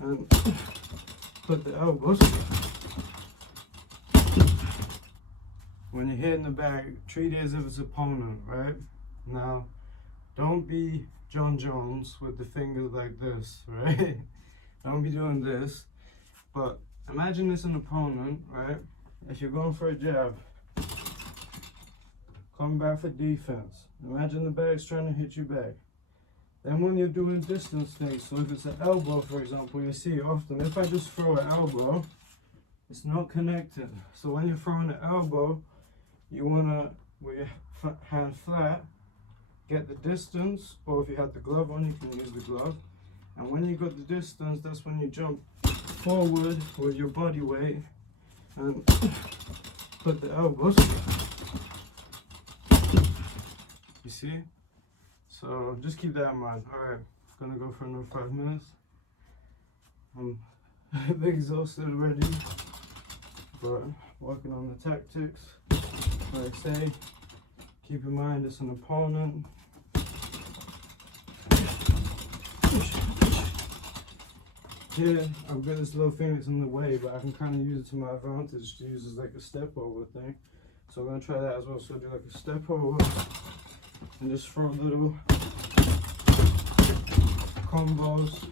and put the elbows. When you're hitting the back, treat it as if it's opponent, right? Now, don't be John Jones with the fingers like this, right? Don't be doing this. But imagine this an opponent, right? If you're going for a jab, come back for defense. Imagine the bag's trying to hit you back. Then when you're doing distance things, so if it's an elbow, for example, you see often, if I just throw an elbow, it's not connected. So when you're throwing an elbow, you want to, with your hand flat, get the distance, or if you have the glove on, you can use the glove. And when you got the distance, that's when you jump forward with your body weight and put the elbows. You see? So just keep that in mind. Alright, gonna go for another 5 minutes. I'm a bit exhausted already, but working on the tactics. Like I say, keep in mind it's an opponent. Here, I've got this little thing that's in the way, but I can kind of use it to my advantage to use it as like a step over thing. So I'm going to try that as well. So I'll do like a step over and just throw little combos.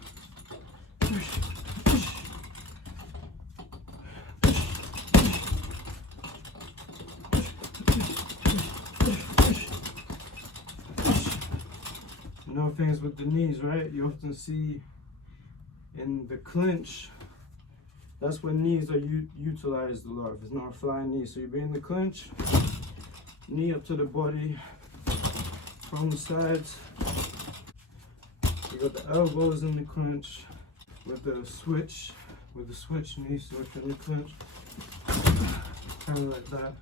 You know, things with the knees, right? You often see in the clinch, that's when knees are utilized a lot. If it's not a flying knee, so you be in the clinch, knee up to the body, from the sides. You got the elbows in the clinch with the switch knee. So if you're in the clinch, kind of like that.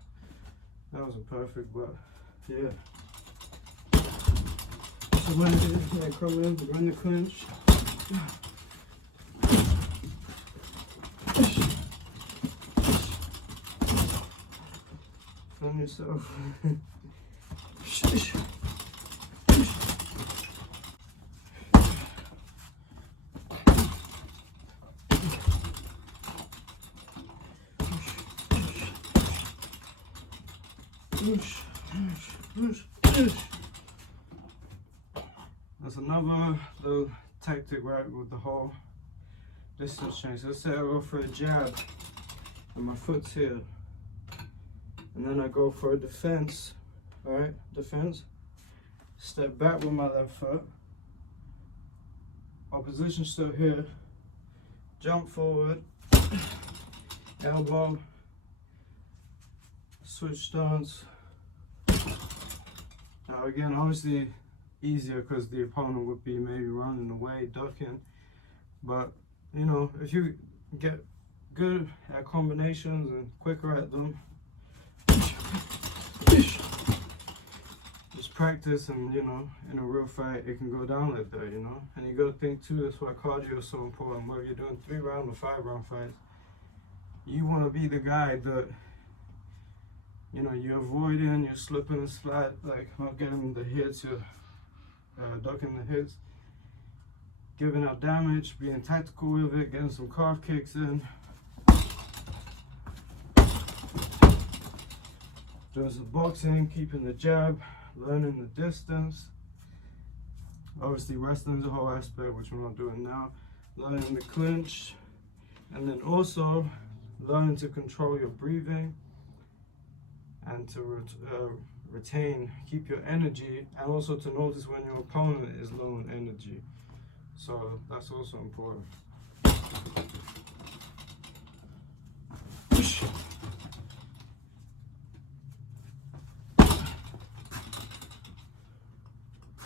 That wasn't perfect, but yeah. So when I come in, we're in the clinch. Film yourself. That's another little tactic, right, with the whole distance change. So let's say I go for a jab and my foot's here, and then I go for a defense, alright, defense, step back with my left foot, opposition still here, jump forward, elbow, switch stance. Now again, obviously easier because the opponent would be maybe running away, ducking, but you know, if you get good at combinations and quicker at them, just practice, and you know, in a real fight it can go down like that, you know. And you gotta think too, that's why cardio is so important. Whether you're doing 3-round or 5-round fights, you want to be the guy that, you know, you're avoiding, you're slipping and slide, like not getting the hits, you're ducking the hits, giving out damage, being tactical with it, getting some calf kicks in, doing some boxing, keeping the jab, learning the distance. Obviously wrestling is a whole aspect, which we're not doing now. Learning the clinch, and then also learning to control your breathing and to retain, keep your energy, and also to notice when your opponent is low in energy. So that's also important.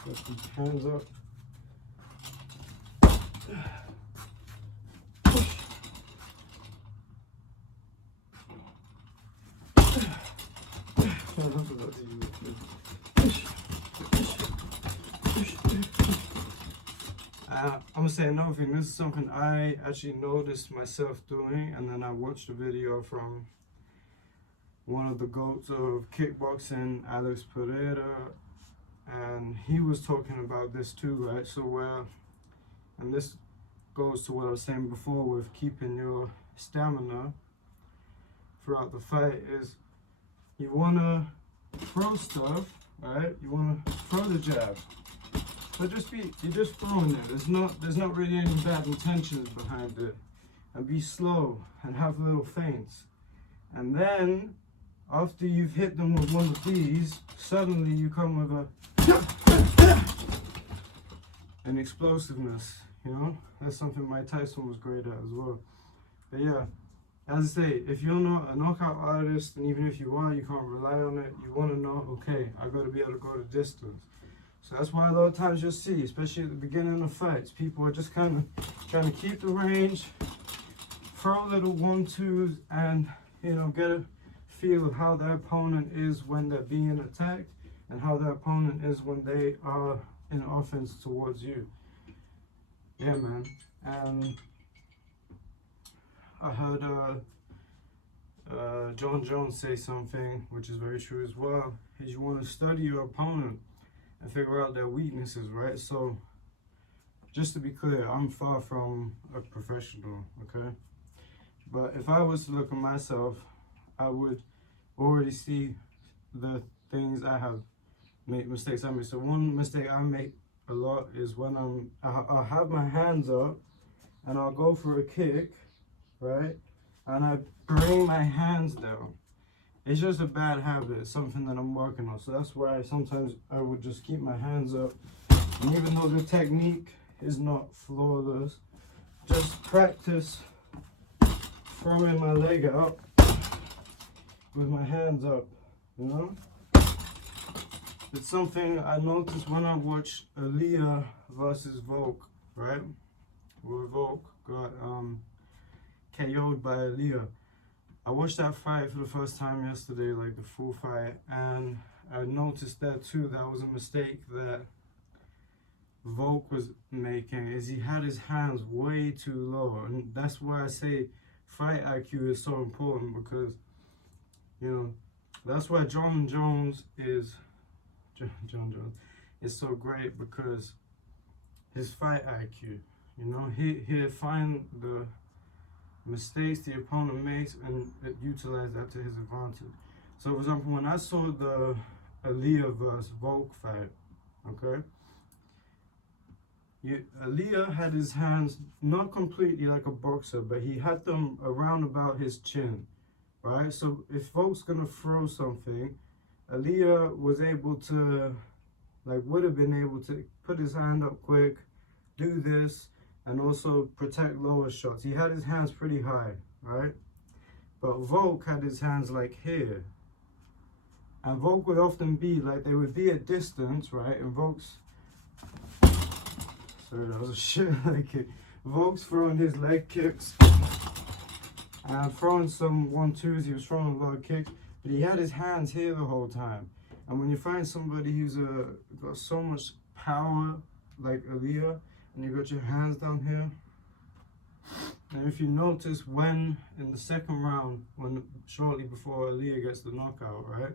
Put the hands up. I'm gonna say another thing. This is something I actually noticed myself doing, and then I watched a video from one of the GOATs of kickboxing, Alex Pereira, and he was talking about this too, right? So where, and this goes to what I was saying before with keeping your stamina throughout the fight, is you want to throw stuff, right? You want to throw the jab, but you're just throwing it. There's not really any bad intentions behind it, and be slow and have little feints. And then after you've hit them with one of these, suddenly you come with an explosiveness. You know, that's something Mike Tyson was great at as well. But yeah, as I say, if you're not a knockout artist, and even if you are, you can't rely on it. You want to know, okay, I got to be able to go the distance. So that's why a lot of times you'll see, especially at the beginning of fights, people are just kind of trying to keep the range, throw little 1-2s, and, you know, get a feel of how their opponent is when they're being attacked, and how their opponent is when they are in offense towards you. Yeah, man. And I heard John Jones say something which is very true as well, is you want to study your opponent and figure out their weaknesses, right? So just to be clear, I'm far from a professional, okay? But if I was to look at myself, I would already see the things I have made, mistakes I made. So one mistake I make a lot is when I'll have my hands up and I'll go for a kick, right? And I bring my hands down. It's just a bad habit. It's something that I'm working on. So that's why sometimes I would just keep my hands up. And even though the technique is not flawless, just practice throwing my leg out with my hands up, you know? It's something I noticed when I watched Ilia versus Volk, right? Where Volk got KO'd by Ilia. I watched that fight for the first time yesterday, like the full fight, and I noticed that too. That was a mistake that Volk was making, is he had his hands way too low. And that's why I say fight IQ is so important, because, you know, that's why John Jones is so great, because his fight IQ, you know, he'll find the mistakes the opponent makes and utilize that to his advantage. So for example, when I saw the Ilia versus Volk fight, okay, Ilia had his hands not completely like a boxer, but he had them around about his chin, right? So if Volk's gonna throw something, Ilia was able to, like, would have been able to put his hand up quick, do this, and also protect lower shots. He had his hands pretty high, right? But Volk had his hands like here. And Volk would often be, like, they would be at distance, right? And Volk's, sorry, that was a shit leg kick. Volk's throwing his leg kicks and throwing some 1-2s. He was throwing a lot of kicks, but he had his hands here the whole time. And when you find somebody who's got so much power like Ilia, and you got your hands down here, and if you notice when in the second round, when shortly before Ilia gets the knockout, right,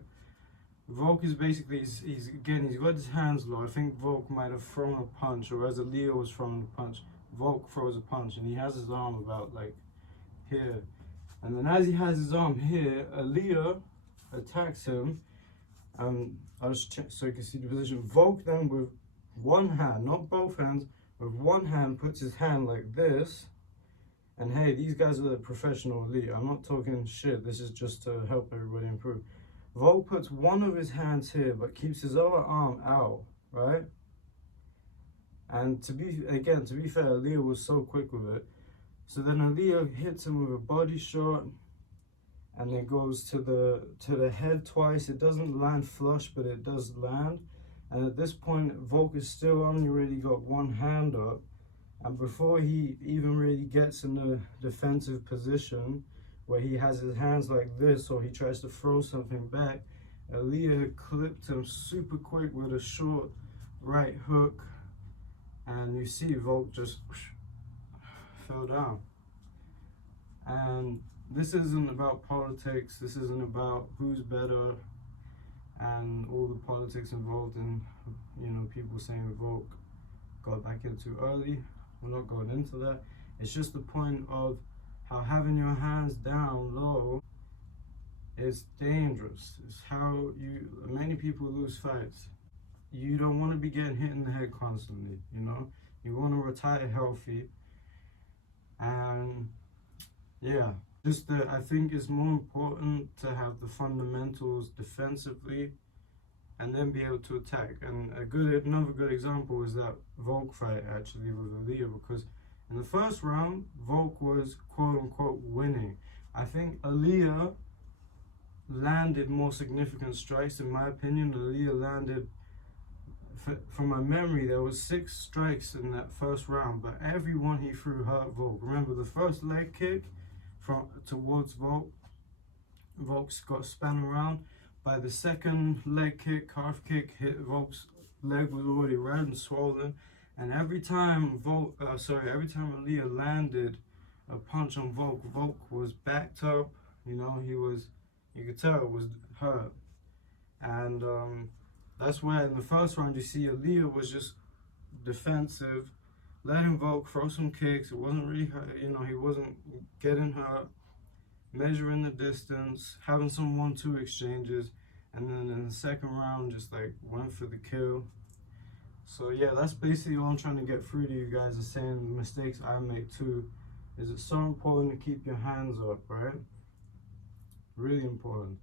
Volk is basically, he's got his hands low. I think Volk might have thrown a punch, or as Ilia was throwing a punch, Volk throws a punch, and he has his arm about like here. And then as he has his arm here, Ilia attacks him, and I'll just check so you can see the position. Volk then with one hand, not both hands, with one hand puts his hand like this. And hey, these guys are the professional elite. I'm not talking shit, this is just to help everybody improve. Volk puts one of his hands here, but keeps his other arm out, right? And to be fair, Ilia was so quick with it. So then Ilia hits him with a body shot, and then goes to the head twice. It doesn't land flush, but it does land. And at this point, Volk is still only really got one hand up. And before he even really gets in the defensive position, where he has his hands like this, or he tries to throw something back, Ilia clipped him super quick with a short right hook. And you see Volk just fell down. And this isn't about politics, this isn't about who's better and all the politics involved in, you know, people saying Volk got back in too early. We're not going into that. It's just the point of how having your hands down low is dangerous. It's how many people lose fights. You don't want to be getting hit in the head constantly, you know? You want to retire healthy. And yeah, I think it's more important to have the fundamentals defensively and then be able to attack. And another good example is that Volk fight actually with Ilia, because in the first round, Volk was quote unquote winning. I think Ilia landed more significant strikes, in my opinion. Ilia landed, from my memory, there was 6 strikes in that first round, but every one he threw hurt Volk. Remember the first leg kick towards Volk, Volk's got spun around. By the second leg kick, calf kick, hit Volk's leg was already red and swollen. And every time Ilia landed a punch on Volk, Volk was backed up. You know, you could tell it was hurt. And that's where in the first round you see Ilia was just defensive, letting Volk throw some kicks. It wasn't really hurt, you know, he wasn't getting hurt, measuring the distance, having some 1-2 exchanges, and then in the second round just like went for the kill. So yeah, that's basically all I'm trying to get through to you guys, is saying the mistakes I make too. Is it's so important to keep your hands up, right? Really important.